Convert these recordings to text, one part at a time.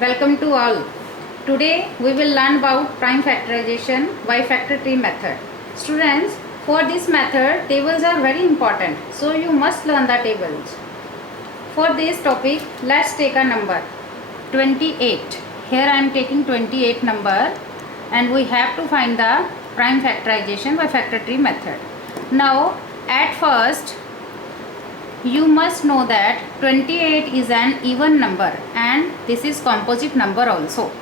Welcome to all. Today we will learn about prime factorization by factor tree method. Students, for this method tables are very important, so you must learn the tables. For this topic, let's take a number 28. Here I am taking 28 number and we have to find the prime factorization by factor tree method. Now at first you must know that 28 is an even number and this is composite number also.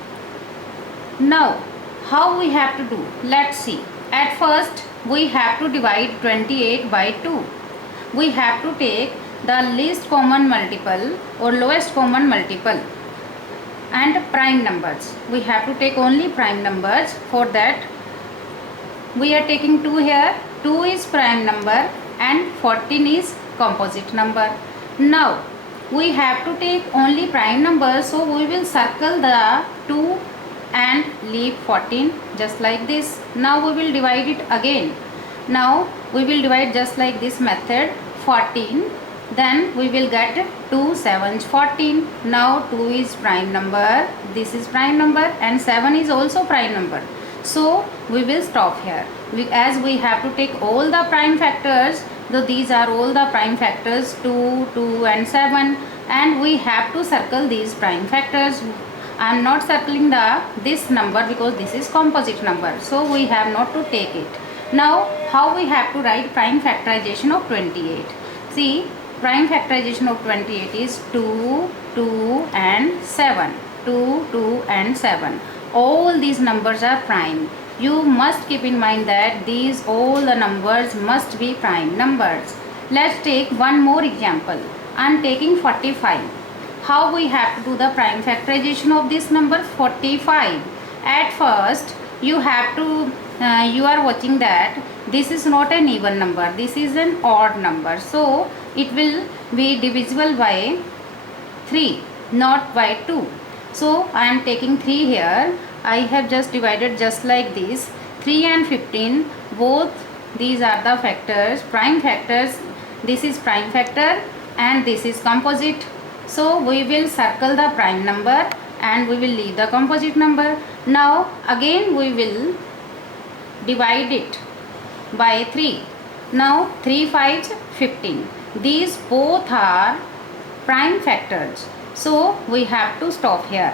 Now how we have to do? Let's see. At first we have to divide 28 by 2. We have to take the least common multiple or lowest common multiple and prime numbers. We have to take only prime numbers. For that we are taking 2 here. 2 is prime number and 14 is composite number. Now we have to take only prime numbers, so we will circle the 2 and leave 14 just like this. Now we will divide it again. Now we will divide just like this method 14, then we will get 2 7s 14. Now 2 is prime number, this is prime number and 7 is also prime number. So we will stop here. As we have to take all the prime factors, so these are all the prime factors 2, 2 and 7, and we have to circle these prime factors. I am not circling this number because this is composite number, so we have not to take it. Now how we have to write prime factorization of 28? See, prime factorization of 28 is 2, 2 and 7. 2, 2 and 7. All these numbers are prime. You must keep in mind that these all the numbers must be prime numbers. Let's take one more example. I am taking 45. How we have to do the prime factorization of this number 45? At first you have to you are watching that this is not an even number, this is an odd number, so it will be divisible by 3, not by 2. So I am taking 3 here. I have just divided just like this. 3 and 15, both these are the factors, prime factors. This is prime factor and this is composite. So we will circle the prime number and we will leave the composite number. Now again we will divide it by 3. Now 3 5s 15. These both are prime factors. So we have to stop here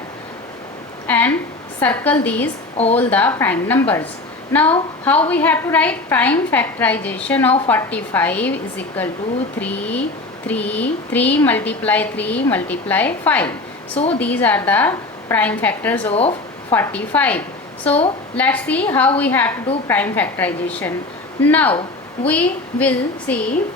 and circle these all the prime numbers. Now how we have to write? Prime factorization of 45 is equal to 3, 3, 3 multiply 3 multiply 5. So these are the prime factors of 45. So let's see how we have to do prime factorization. Now we will see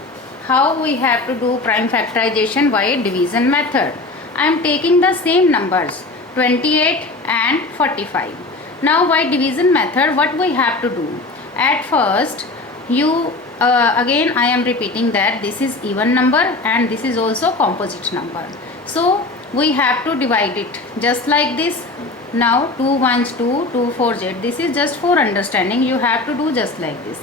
how we have to do prime factorization by division method. I am taking the same numbers 28 and 45. Now by division method what we have to do? At first you again I am repeating that this is even number and this is also composite number. So we have to divide it just like this. Now 2 1s 2, 2 4s 8. This is just for understanding. You have to do just like this.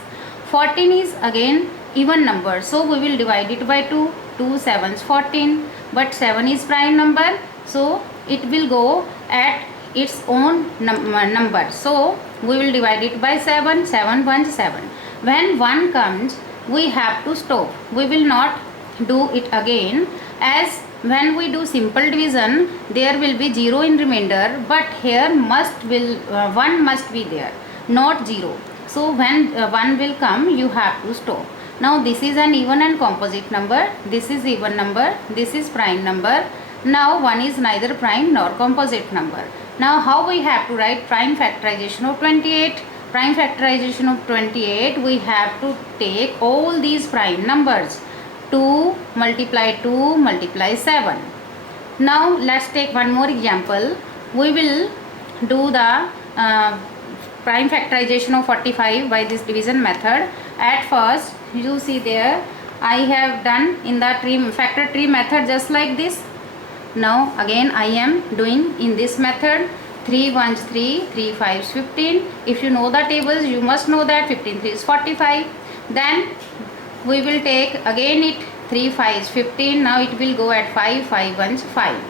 14 is again even number, so we will divide it by 2. 2 7s 14, but 7 is prime number, so it will go at its own number. So we will divide it by 7. 7 1 7. When 1 comes, we have to stop. We will not do it again, as when we do simple division there will be 0 in remainder, but here 1 must be there, not 0. So when 1 will come, you have to stop. Now this is an even and composite number, this is even number, this is prime number. Now 1 is neither prime nor composite number. Now how we have to write prime factorization of 28? Prime factorization of 28, we have to take all these prime numbers. 2 multiply 2 multiply 7. Now let's take one more example. We will do the prime factorization of 45 by this division method. At first you see there I have done in the factor tree method just like this. Now again I am doing in this method. 3 1s 3, 3 5s 15. If you know the tables, you must know that 15 3 is 45. Then we will take again it 3 5s 15. Now it will go at 5 5 1s 5.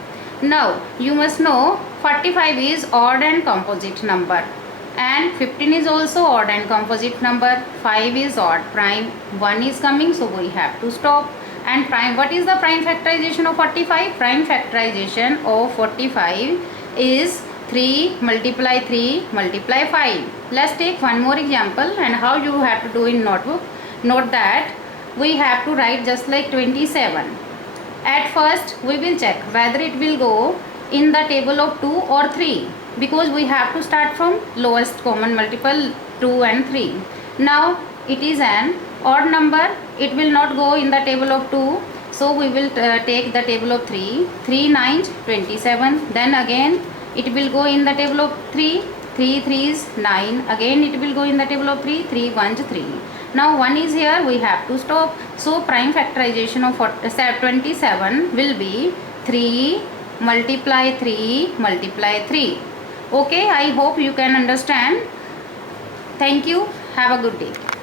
Now you must know 45 is odd and composite number, and 15 is also odd and composite number. 5 is odd prime, 1 is coming, so we have to stop. And prime, what is the prime factorization of 45? Prime factorization of 45 is 3 multiply 3 multiply 5. Let's take one more example, and how you have to do in notebook. Note that we have to write just like 27. At first we will check whether it will go in the table of 2 or 3, because we have to start from lowest common multiple 2 and 3. Now it is an odd number, it will not go in the table of 2, so we will take the table of 3. 3 9s 27. Then again it will go in the table of 3. 3 3s 9. Again it will go in the table of 3. 3 1s 3. Now 1 is here, we have to stop. So prime factorization of 27 will be 3 multiply 3 multiply 3. Okay, I hope you can understand. Thank you. Have a good day.